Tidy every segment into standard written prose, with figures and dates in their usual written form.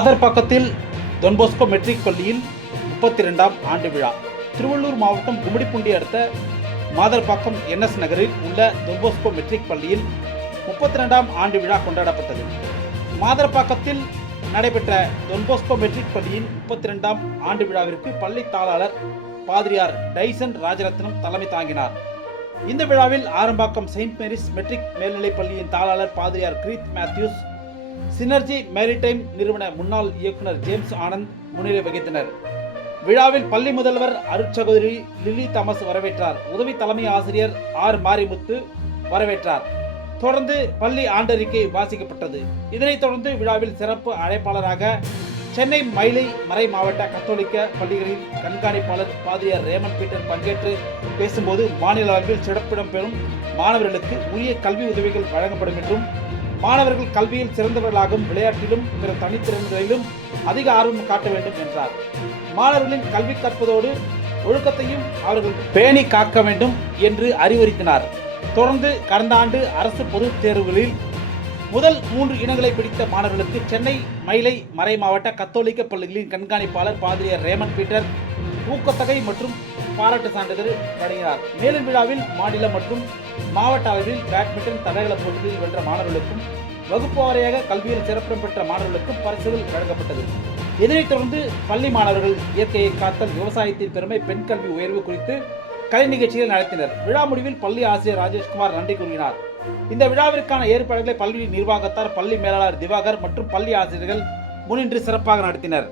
மாதர்பாக்கத்தில் Don Bosco matric பள்ளியில் 32ஆம் ஆண்டு விழா. திருவள்ளூர் மாவட்டம் கும்மிடிப்பூண்டி அடுத்த மாதர்பாக்கம் NS நகரில் உள்ள டொன்போஸ்கோ மெட்ரிக் பள்ளியில் 32ஆம் ஆண்டு விழா கொண்டாடப்பட்டது. மாதர்பாக்கத்தில் நடைபெற்ற டொன்போஸ்கோ மெட்ரிக் பள்ளியின் 32ஆம் ஆண்டு விழாவிற்கு பள்ளி தாளாளர் பாதிரியார் டைசன் ராஜரத்னம் தலைமை தாங்கினார். இந்த விழாவில் ஆரம்பாக்கம் செயின்ட் மேரிஸ் மெட்ரிக் மேல்நிலைப் பள்ளியின் தாளாளர் பாதிரியார் கிரீத் மேத்யூஸ், சினர்ஜி மேரிடைம் நிறுவன முன்னாள் இயக்குனர் ஜேம்ஸ் ஆனந்த் முன்னிலை வகித்தனர். விழாவில் பள்ளி முதல்வர் அருட்சகோதரி லில்லி தாமஸ் வரவேற்றார். உதவி தலைமை ஆசிரியர் R மாரிமுத்து வரவேற்றார். தொடர்ந்து பள்ளி ஆண்டறிக்கை வாசிக்கப்பட்டது. இதனைத் தொடர்ந்து விழாவில் சிறப்பு அழைப்பாளராக சென்னை மயிலை மறை மாவட்ட கத்தோலிக்க பள்ளிகளின் கண்காணிப்பாளர் பாதிரியார் ரேமன் பீட்டர் பங்கேற்று பேசும்போது, மாநில அளவில் சிறப்பிடம் பெறும் மாணவர்களுக்கு உரிய கல்வி உதவிகள் வழங்கப்படும் என்றும், மாணவர்கள் கல்வியில் சிறந்தவர்களாகவும் விளையாட்டிலும் பிற தனித்திறன்களிலும் அதிக ஆர்வம் காட்ட வேண்டும் என்றார். மாணவர்களின் கல்வி கற்பதோடு ஒழுக்கத்தையும் அவர்கள் பேணி காக்க வேண்டும் என்று அறிவுறுத்தினார். தொடர்ந்து கடந்த ஆண்டு அரசு பொதுத் தேர்வுகளில் முதல் 3 இடங்களை பிடித்த மாணவர்களுக்கு சென்னை மயிலை மறை மாவட்ட கத்தோலிக்க பள்ளிகளின் கண்காணிப்பாளர் பாதிரியார் ரேமன் பீட்டர் ஊக்கத்தொகை மற்றும் பாராட்டு சான்றிதழ் வழங்கினார். மேலும் விழாவில் மாநில மற்றும் மாவட்ட அளவில் பேட்மிண்டன் தடகள போட்டிகளில் வென்ற மாணவர்களுக்கும், வகுப்பு வாரியாக கல்வியில் சிறப்பிடம் பெற்ற மாணவர்களுக்கும் பரிசுகள் வழங்கப்பட்டது. இதனைத் தொடர்ந்து பள்ளி மாணவர்கள் இயற்கையை காத்தல், விவசாயத்தின் பெருமை, பெண் கல்வி உயர்வு குறித்து கலை நிகழ்ச்சிகள் நடத்தினர். விழா முடிவில் பள்ளி ஆசிரியர் ராஜேஷ்குமார் நன்றி கூறினார். இந்த விழாவிற்கான ஏற்பாடுகளை பள்ளி நிர்வாகத்தார், பள்ளி மேலாளர் திவாகர் மற்றும் பள்ளி ஆசிரியர்கள் முன்னின்று சிறப்பாக நடத்தினர்.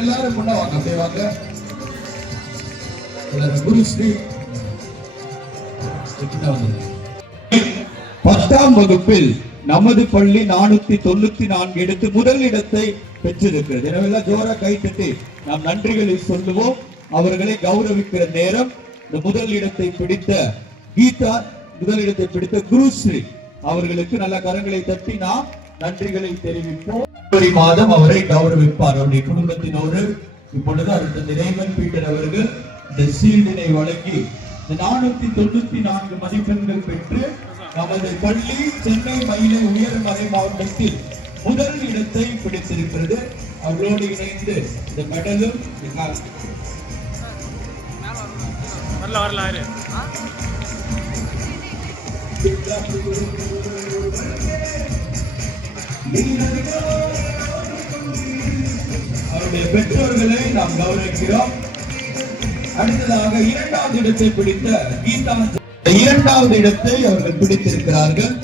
எல்லாரும் முன்ன வாங்க, அப்படியே வாங்க. குருஸ்ரீ 10ஆம் வகுப்பில் நமது பள்ளி 494 எடுத்து முதல் இடத்தை பெற்றிருக்கிறது. எனவே ஜோரா கை தட்டி நாம் நன்றிகளை சொல்லுவோம். அவர்களை கௌரவிக்கிற நேரம். இந்த முதல் இடத்தை பிடித்த கீதா, முதல் இடத்தை பிடித்த குருஸ்ரீ அவர்களுக்கு நல்ல கரங்களை தட்டி நாம் நன்றிகளை தெரிவிப்போம். மாதம் அவரை கௌரவிப்பார். அவருடைய குடும்பத்தினோடு இப்பொழுது அடுத்த ரேமன் பீட்டர் அவர்கள் இந்த சீல்டினை வழங்கி 494 மதிப்பெண்கள் பெற்று நமது பள்ளி சென்னை மயிலை உயர்மறை மாவட்டத்தில் முதல் இடத்தை பிடித்திருக்கிறது. அவர்களோடு இணைந்து இந்த மெடலும் அவருடைய பெற்றோர்களை நாம் கௌரவிக்கிறோம். அடுத்ததாக 2வது இடத்தை பிடித்த கீதா, 2வது இடத்தை அவர்கள் பிடித்திருக்கிறார்கள்.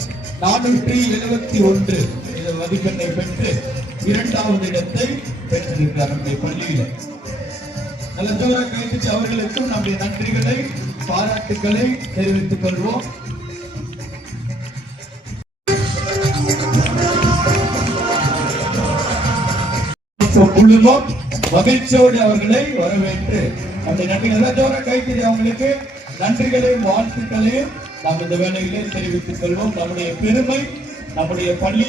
471 மதிப்பெண்ணை பெற்று 2வது இடத்தை பெற்றிருக்கிறார் நம்முடைய பள்ளியில். நல்ல ஜோரா கைது அவர்களுக்கும் நம்முடைய நன்றிகளை, பாராட்டுக்களை தெரிவித்துக் கொள்வோம். குழுமம் மகிழ்ச்சியோடு அவர்களை வரவேற்று நம்முடைய நன்றிகளை ஜோரா கைது அவங்களுக்கு நன்றிகளையும் வாழ்த்துக்களையும் நாம் இந்த வேலையிலே தெரிவித்துக் கொள்வோம். நம்முடைய பெருமை நம்முடைய பள்ளி